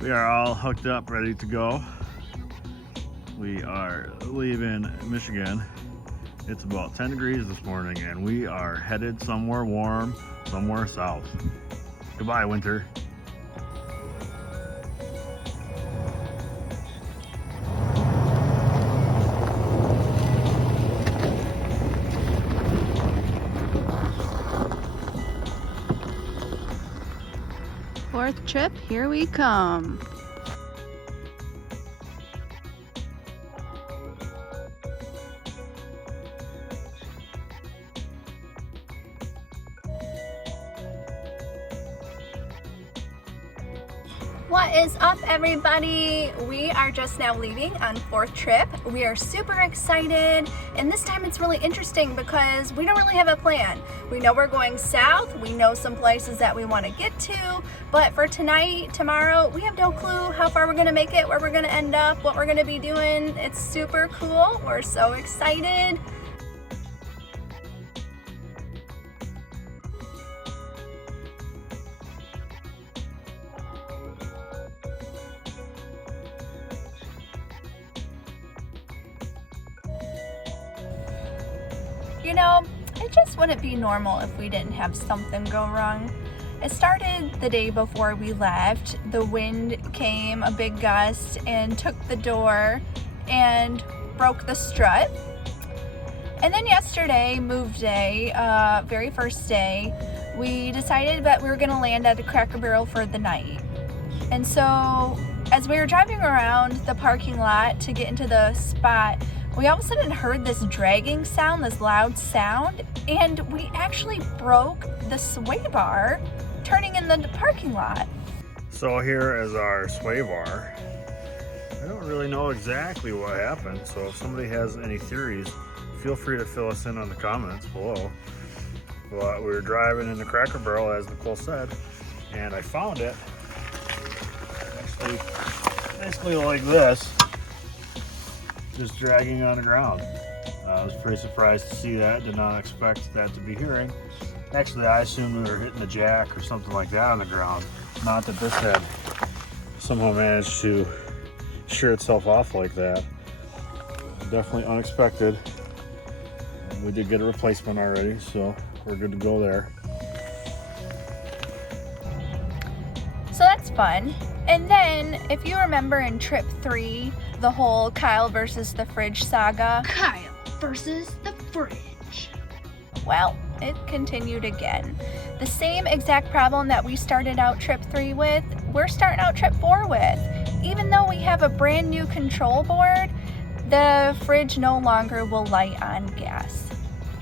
We are all hooked up, ready to go. We are leaving Michigan. It's about 10 degrees this morning and we are headed somewhere warm, somewhere south. Goodbye, winter. Fourth trip, here we come. What is up, everybody? We are just now leaving on fourth trip. We are super excited, and this time it's really interesting because we don't really have a plan. We know we're going south, we know some places that we want to get to, but for tonight, tomorrow, we have no clue how far we're going to make it, where we're going to end up, what we're going to be doing. It's super cool. We're so excited. You know, it just wouldn't be normal if we didn't have something go wrong. It started the day before we left. The wind came, a big gust, and took the door and broke the strut. And then yesterday, move day, very first day, we decided that we were gonna land at a Cracker Barrel for the night. And so as we were driving around the parking lot to get into the spot, we all of a sudden heard this dragging sound, this loud sound, and we actually broke the sway bar turning in the parking lot. So here is our sway bar. I don't really know exactly what happened, so if somebody has any theories, feel free to fill us in on the comments below. But we were driving in the Cracker Barrel, as Nicole said, and I found it actually basically like this, just dragging on the ground. I was pretty surprised to see that, did not expect that to be hearing. Actually, I assumed we were hitting the jack or something like that on the ground, not that this had somehow managed to shear itself off like that. Definitely unexpected. We did get a replacement already, so we're good to go there. So that's fun. And then, if you remember in trip 3, the whole Kyle versus the fridge saga. Kyle versus the fridge. Well, it continued again. The same exact problem that we started out trip 3 with, we're starting out trip 4 with. Even though we have a brand new control board, the fridge no longer will light on gas.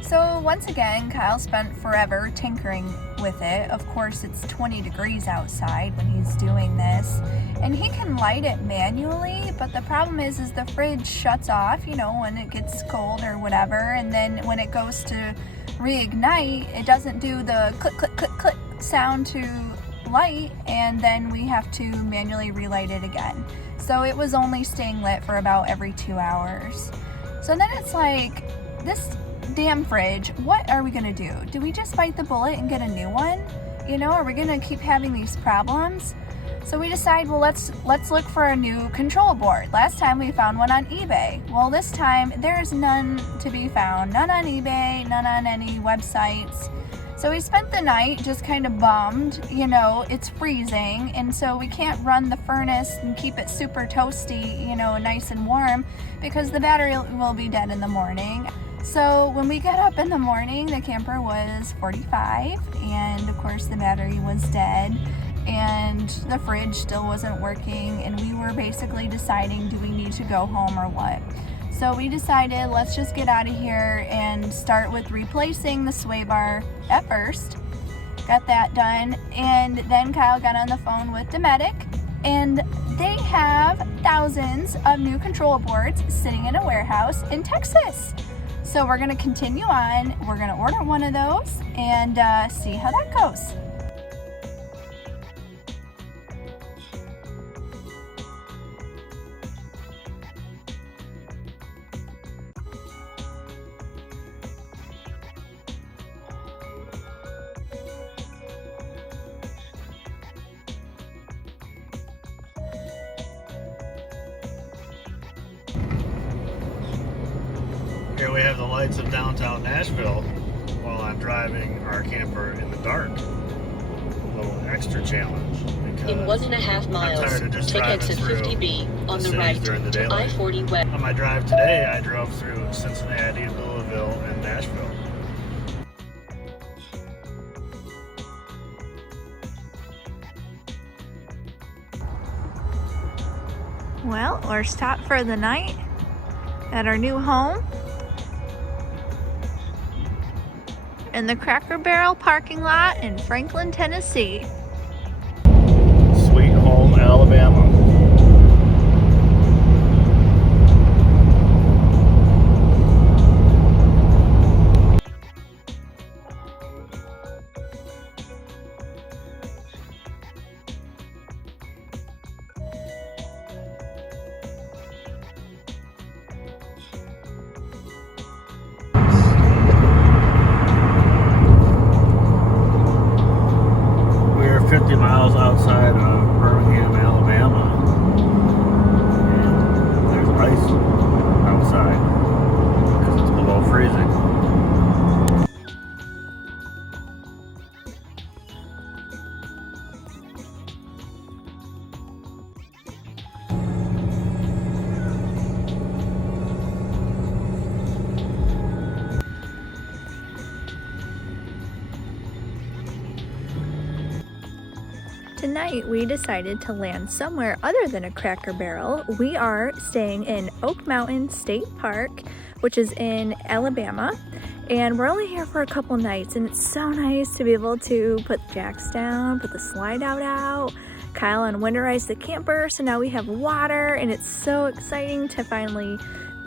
So once again, Kyle spent forever tinkering with it. Of course, it's 20 degrees outside when he's doing this, and he can light it manually, but the problem is the fridge shuts off, you know, when it gets cold or whatever, and then when it goes to reignite, it doesn't do the click, click, click, click sound to light, and then we have to manually relight it again. So it was only staying lit for about every 2 hours. So then it's like, this damn fridge, what are we gonna do? Do we just bite the bullet and get a new one? You know, are we gonna keep having these problems? So we decide, well, let's look for a new control board. Last time we found one on eBay. Well, this time there's none to be found. None on eBay, none on any websites. So we spent the night just kind of bummed, you know, it's freezing, and so we can't run the furnace and keep it super toasty, you know, nice and warm, because the battery will be dead in the morning. So when we got up in the morning, the camper was 45, and of course the battery was dead, and the fridge still wasn't working, and we were basically deciding, do we need to go home or what? So we decided, let's just get out of here and start with replacing the sway bar at first. Got that done, and then Kyle got on the phone with Dometic, and they have thousands of new control boards sitting in a warehouse in Texas. So we're gonna continue on, we're gonna order one of those and see how that goes. we have the lights of downtown Nashville while I'm driving our camper in the dark. A little extra challenge. In 1.5 miles, take exit 50B on the right to I-40 West. On my drive today, I drove through Cincinnati, Louisville, and Nashville. Well, we're stopped for the night at our new home in the Cracker Barrel parking lot in Franklin, Tennessee. Sweet Home, Alabama. We're 50 miles outside of Birmingham, Alabama. And there's ice outside because it's below freezing. Tonight we decided to land somewhere other than a Cracker Barrel. We are staying in Oak Mountain State Park, which is in Alabama, and we're only here for a couple nights, and it's so nice to be able to put the jacks down, put the slide out. Kyle and winterized the camper, so now we have water, and it's so exciting to finally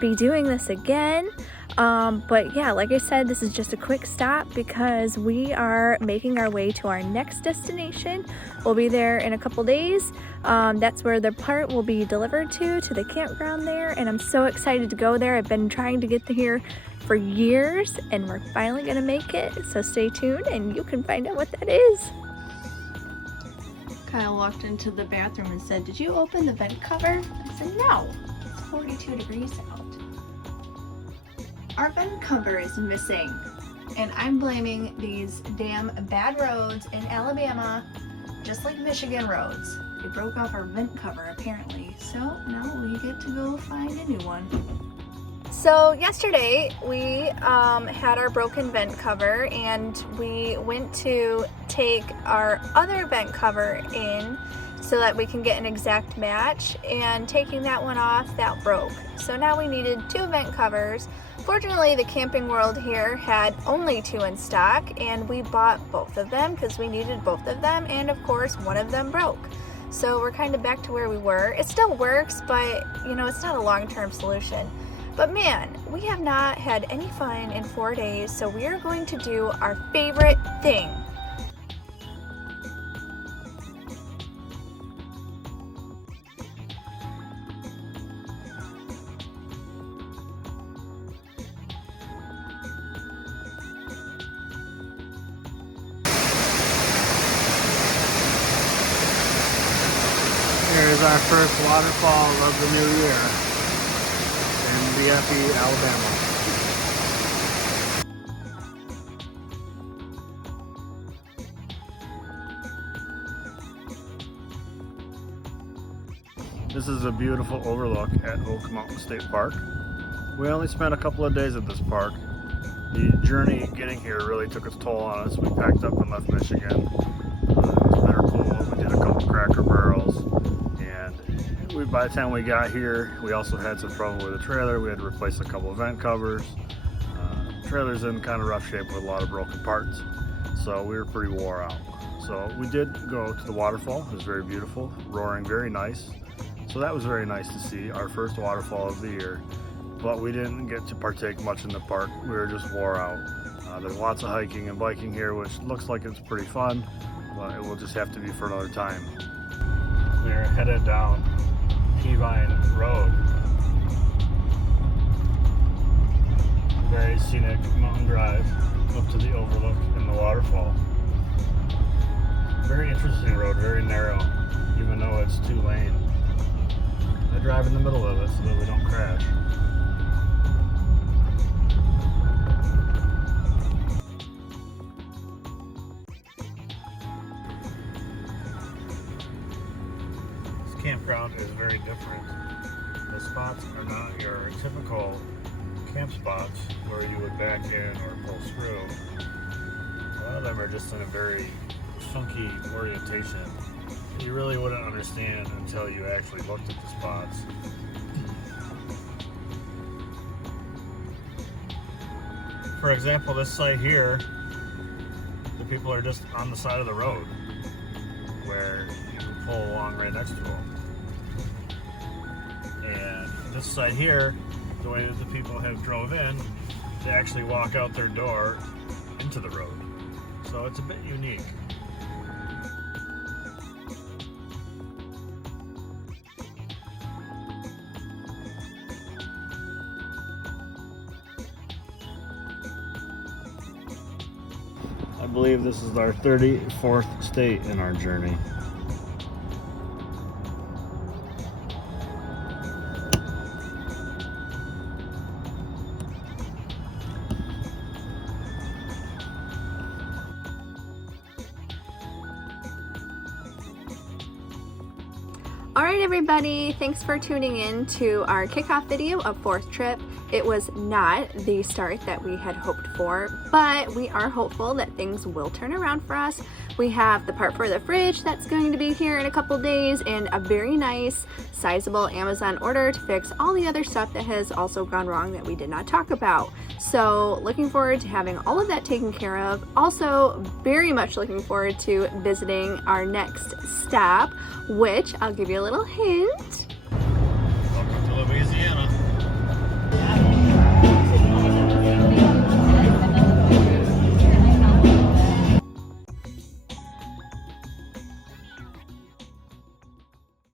be doing this again. But yeah, like I said, this is just a quick stop because we are making our way to our next destination. We'll be there in a couple days. That's where the part will be delivered to the campground there, and I'm so excited to go there. I've been trying to get here for years, and we're finally gonna make it, so stay tuned and you can find out what that is. Kyle walked into the bathroom and said, "Did you open the vent cover?" I said, "No, it's 42 degrees out." Our vent cover is missing, and I'm blaming these damn bad roads in Alabama, just like Michigan roads. They broke off our vent cover apparently, so now we get to go find a new one. So yesterday we had our broken vent cover, and we went to take our other vent cover in so that we can get an exact match, and taking that one off, that broke. So now we needed 2 vent covers. Fortunately, the Camping World here had only 2 in stock, and we bought both of them because we needed both of them, and of course one of them broke. So we're kind of back to where we were. It still works, but you know, it's not a long-term solution. But man, we have not had any fun in 4 days, so we are going to do our favorite thing. Here's our first waterfall of the new year in BFE, Alabama. This is a beautiful overlook at Oak Mountain State Park. We only spent a couple of days at this park. The journey getting here really took its toll on us. We packed up and left Michigan. It was bitter cold. We did a couple Cracker Barrels. And by the time we got here, we also had some trouble with the trailer. We had to replace a couple of vent covers. Trailer's in kind of rough shape with a lot of broken parts. So we were pretty wore out. So we did go to the waterfall. It was very beautiful, roaring, very nice. So that was very nice to see, our first waterfall of the year. But we didn't get to partake much in the park. We were just wore out. There's lots of hiking and biking here, which looks like it's pretty fun, but it will just have to be for another time. We're headed down Peavine Road. Very scenic mountain drive up to the overlook and the waterfall. Very interesting road, very narrow, even though it's 2 lane. I drive in the middle of it so that we don't crash. campground is very different. The spots are not your typical camp spots where you would back in or pull through. A lot of them are just in a very funky orientation. You really wouldn't understand until you actually looked at the spots. For example, this site here, the people are just on the side of the road where you can pull along right next to them. And this site here, the way that the people have drove in, they actually walk out their door into the road. So it's a bit unique. I believe this is our 34th state in our journey. Alright everybody, thanks for tuning in to our kickoff video of 4th trip. It was not the start that we had hoped for, but we are hopeful that things will turn around for us. We have the part for the fridge that's going to be here in a couple days, and a very nice sizable Amazon order to fix all the other stuff that has also gone wrong that we did not talk about. So looking forward to having all of that taken care of. Also very much looking forward to visiting our next stop, which I'll give you a little hint. Welcome to Louisiana.